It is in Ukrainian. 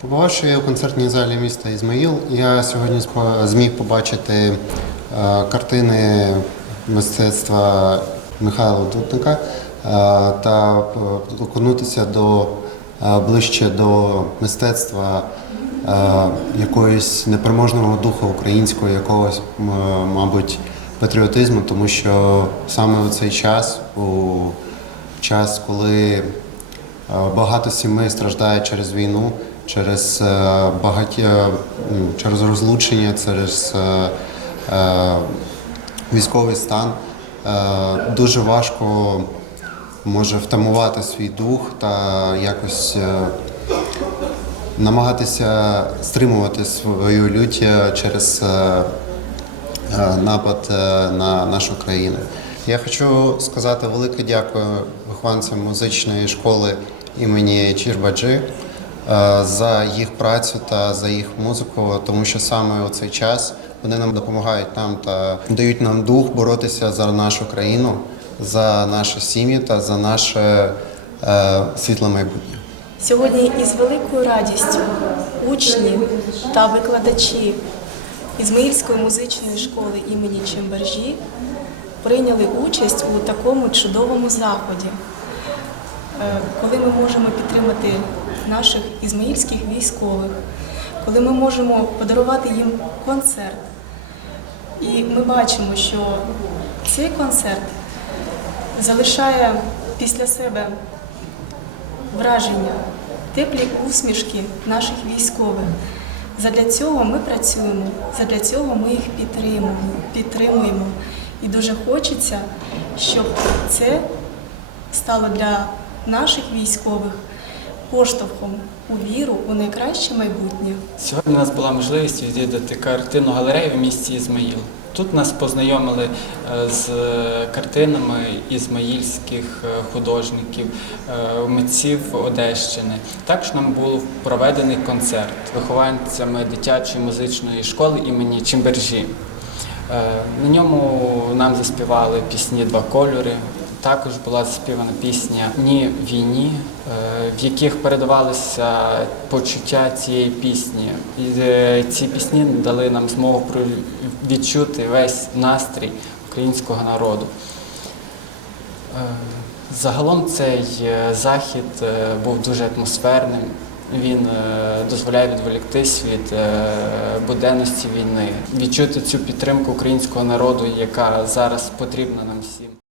Побувавши у концертній залі міста Ізмаїл, я сьогодні зміг побачити е, картини мистецтва Михайла Дудника е, та окунутися до, е, ближче до мистецтва е, якоїсь непереможного духа українського, якогось, мабуть, патріотизму, тому що саме у цей час, у час, коли е, Багато сімей страждає через війну, через е, багаті, м, через розлучення, через е, е, військовий стан. Дуже важко може втамувати свій дух та якось намагатися стримувати свою лють через напад на нашу країну. Я хочу сказати велике дякую вихованцям музичної школи імені Чірбаджи за їх працю та за їх музику, тому що саме у цей час вони нам допомагають нам та дають нам дух боротися за нашу країну, за наші сім'ї та за наше е, світле майбутнє. Сьогодні із великою радістю учні та викладачі Ізмаїльської музичної школи імені Чембержі прийняли участь у такому чудовому заході, Е, коли ми можемо підтримати наших ізмаїльських військових, коли ми можемо подарувати їм концерт. І ми бачимо, що цей концерт залишає після себе враження, теплі усмішки наших військових. Задля цього ми працюємо, задля цього ми їх підтримуємо, підтримуємо. І дуже хочеться, щоб це стало для наших військових поштовхом у віру у найкраще майбутнє. Сьогодні у нас була можливість відвідати картинну галерею в місті Ізмаїл. Тут нас познайомили е, з картинами ізмаїльських е, художників, е, митців Одещини. Також нам був проведений концерт вихованцями дитячої музичної школи імені Чимбержі. Е, На ньому нам заспівали пісні Два кольори. Також була заспівана пісня Ні війні, е, в яких передавалися почуття цієї пісні. І е, ці пісні дали нам змогу відчути весь настрій українського народу. Е, Загалом цей захід був дуже атмосферним. Він дозволяє відволіктись від буденності війни, відчути цю підтримку українського народу, яка зараз потрібна нам всім.